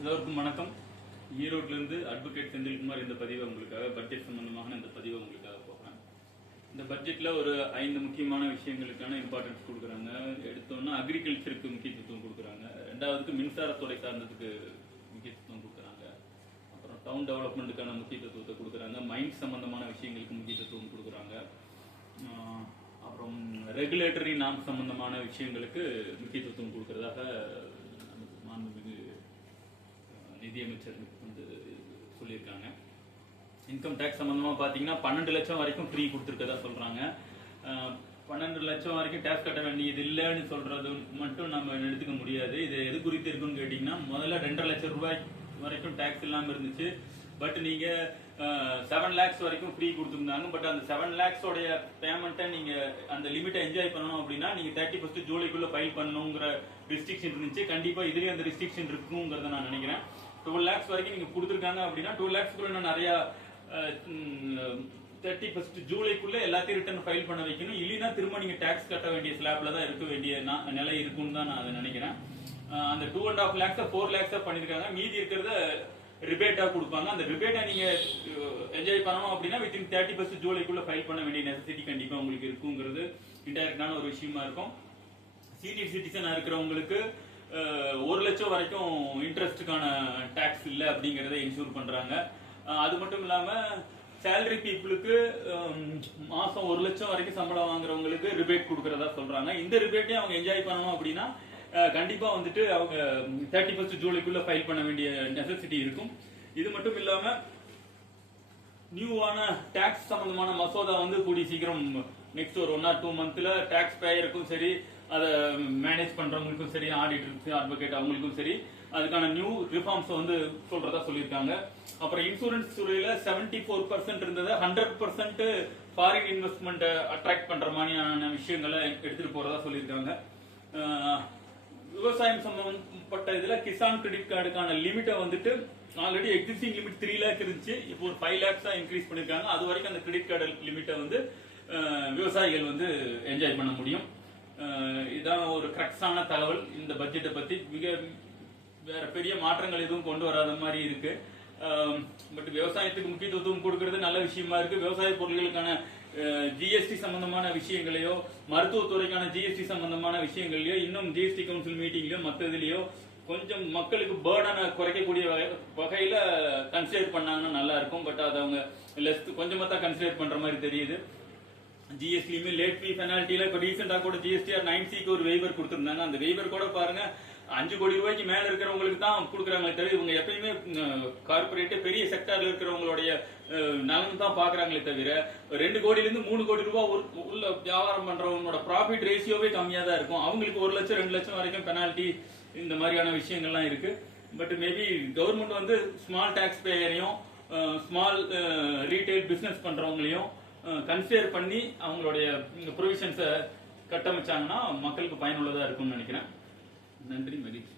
எல்லோருக்கும் வணக்கம். ஈரோட்டிலிருந்து அட்வொகேட் செந்தில்குமார் இந்த பதிவை உங்களுக்காக பட்ஜெட் சம்பந்தமான இந்த பதிவை உங்களுக்காக போகிறேன். இந்த பட்ஜெட்டில் ஒரு 5 முக்கியமான விஷயங்களுக்கான இம்பார்ட்டன்ஸ் கொடுக்குறாங்க. எடுத்தோன்னா அக்ரிகல்ச்சருக்கு முக்கியத்துவம் கொடுக்குறாங்க. ரெண்டாவதுக்கு மின்சாரத்துறை சார்ந்ததுக்கு முக்கியத்துவம் கொடுக்குறாங்க. அப்புறம் டவுன் டெவலப்மெண்ட்டுக்கான முக்கியத்துவத்தை கொடுக்குறாங்க. மைண்ட் சம்பந்தமான விஷயங்களுக்கு முக்கியத்துவம் கொடுக்குறாங்க. அப்புறம் ரெகுலேட்டரி நாம் சம்பந்தமான விஷயங்களுக்கு முக்கியத்துவம் கொடுக்கறதாக மாண்புமிகு நிதியமைச்சர் வந்து சொல்லியிருக்காங்க. இன்கம் டேக்ஸ் சம்பந்தமா பாத்தீங்கன்னா 12 லட்சம் வரைக்கும் ஃப்ரீ கொடுத்துருக்கதா சொல்றாங்க. 12 லட்சம் வரைக்கும் டேக்ஸ் கட்ட வேண்டியது இல்லைன்னு சொல்றது மட்டும் நம்ம எடுத்துக்க முடியாது. இது எது குறித்து இருக்குன்னு கேட்டீங்கன்னா, முதல்ல 2.5 லட்சம் ரூபாய் வரைக்கும் டேக்ஸ் இல்லாம இருந்துச்சு. பட் நீங்க 7 lakhs வரைக்கும் ஃப்ரீ கொடுத்துருந்தாங்க. பட் அந்த 7 lakhs உடைய பேமெண்ட்டை நீங்க அந்த லிமிட்டை என்ஜாய் பண்ணணும் அப்படின்னா நீங்க 31 ஜூலைக்குள்ள ஃபைல் பண்ணணுங்கிற ரெஸ்ட்ரிக்ஷன் இருந்துச்சு. கண்டிப்பா இதுலயும் அந்த ரெஸ்ட்ரிக்ஷன் இருக்குங்கிறத நான் நினைக்கிறேன். 12 lakhs வரைக்கும் நீங்க கொடுத்துருக்காங்க அப்படின்னா 12 lakhs நான் நிறைய 31 ஜூலைக்குள்ள எல்லாத்தையும் ரிட்டர்ன் ஃபைல் பண்ண வைக்கணும். இல்லைன்னா திரும்ப நீங்க டாக்ஸ் கட்ட வேண்டிய ஸ்லாப்ல தான் இருக்க வேண்டிய நிலை இருக்குன்னு தான் நான் அதை நினைக்கிறேன். அந்த 2.5 lakhs 4 lakhs பண்ணிருக்காங்க. மீதி இருக்கிறத ரிபேட்டா கொடுப்பாங்க. அந்த ரிபேட்டை நீங்க என்ஜாய் பண்ணணும் அப்படின்னா வித்தின் 31 ஜூலைக்குள்ள ஃபைல் பண்ண வேண்டிய நெசசிட்டி கண்டிப்பா உங்களுக்கு இருக்குங்கிறது இன்டைரக்டான ஒரு விஷயமா இருக்கும். சீனியர் சிட்டிசனா இருக்கிறவங்களுக்கு 1 லட்சம் வரைக்கும் இன்ட்ரெஸ்டுக்கான டாக்ஸ் இல்லை அப்படிங்கறத இன்சூர் பண்றாங்க. அது மட்டும் இல்லாம சேலரி பீப்புளுக்கு மாசம் 1 லட்சம் வரைக்கும் சம்பளம் வாங்குறவங்களுக்கு ரிபேட் கொடுக்கறதா சொல்றாங்க. இந்த ரிபேட்டையும் அவங்க என்ஜாய் பண்ணணும் அப்படின்னா கண்டிப்பா வந்துட்டு அவங்க 31 ஜூலைக்குள்ள ஃபைல் பண்ண வேண்டிய நெசசிட்டி இருக்கும். இது மட்டும் இல்லாம நியூவான டாக்ஸ் சம்பந்தமான மசோதா வந்து கூடி சீக்கிரம் நெக்ஸ்ட் ஒரு 1 or 2 monthsல டாக்ஸ் பேயருக்கும் சரி, அதை மேனேஜ் பண்றவங்களுக்கும் சரி, ஆடிட்டர் அட்வொகேட் அவங்களுக்கும் சரி அதுக்கான நியூ ரிஃபார்ம்ஸ் வந்து சொல்றதா சொல்லியிருக்காங்க. அப்புறம் இன்சூரன்ஸ் துறையில 74% இருந்ததை 100% ஃபாரின் இன்வெஸ்ட்மெண்ட் அட்ராக்ட் பண்ற மாதிரியான விஷயங்களை எடுத்துட்டு போறதா சொல்லியிருக்காங்க. விவசாயம் சம்பந்தப்பட்ட இதுல கிசான் கிரெடிட் கார்டுக்கான லிமிட்டை வந்துட்டு ஆல்ரெடி எக்ஸிஸ்டிங் லிமிட் 3 lakhs இருந்துச்சு. இப்போ ஒரு 5 lakhs இன்க்ரீஸ் பண்ணிருக்காங்க. அது வரைக்கும் அந்த கிரெடிட் கார்டு லிமிட்டை வந்து விவசாயிகள் வந்து என்ஜாய் பண்ண முடியும். இதான் ஒரு கரெக்டான தகவல். இந்த பட்ஜெட்டை பத்தி வேற பெரிய மாற்றங்கள் எதுவும் கொண்டு வராத மாதிரி இருக்கு. பட் விவசாயத்துக்கு முக்கியத்துவம் கொடுக்கறது நல்ல விஷயமா இருக்கு. விவசாய பொருட்களுக்கான ஜிஎஸ்டி சம்பந்தமான விஷயங்களையோ, மருத்துவத்துறைக்கான ஜிஎஸ்டி சம்பந்தமான விஷயங்களையோ, இன்னும் ஜிஎஸ்டி கவுன்சில் மீட்டிங்லயோ மற்ற இதுலயோ கொஞ்சம் மக்களுக்கு பேர்டனை குறைக்கக்கூடிய வகையில கன்சிடர் பண்ணாங்கன்னா நல்லா இருக்கும். பட் அதை அவங்க கொஞ்சமா தான் கன்சிடர் பண்ற மாதிரி தெரியுது. ஜிஎஸ்டியுமே லேட் ஃபீ பெனால்ட்டில இப்ப ரீசெண்டா கூட ஜிஎஸ்டிஆர் 9C ஒரு வெய்வர் கொடுத்திருந்தாங்க. அந்த வெய்வர் கூட பாருங்க 5 கோடி ரூபாய்க்கு மேல இருக்கிறவங்களுக்கு தான் கொடுக்குறாங்களே தவிர இவங்க எப்பயுமே கார்பரேட் பெரிய செக்டார்ல இருக்கிறவங்களுடைய நலன் தான் பாக்குறாங்களே தவிர 2 கோடியிலிருந்து 3 கோடி ரூபாய் உள்ள வியாபாரம் பண்றவங்களோட ப்ராஃபிட் ரேஷியோவே கம்மியா தான் இருக்கும். அவங்களுக்கு 1 லட்சம் 2 லட்சம் வரைக்கும் பெனால்ட்டி இந்த மாதிரியான விஷயங்கள்லாம் இருக்கு. பட் மேபி கவர்மெண்ட் வந்து ஸ்மால் டாக்ஸ் பேயரையும் ஸ்மால் ரீட்டைல் பிசினஸ் பண்றவங்களையும் கன்சிடர் பண்ணி அவங்களுடைய ப்ரொவிஷன்ஸை கட்டமைச்சாங்கன்னா மக்களுக்கு பயனுள்ளதா இருக்கும்னு நினைக்கிறேன். நன்றி, மகிழ்ச்சி.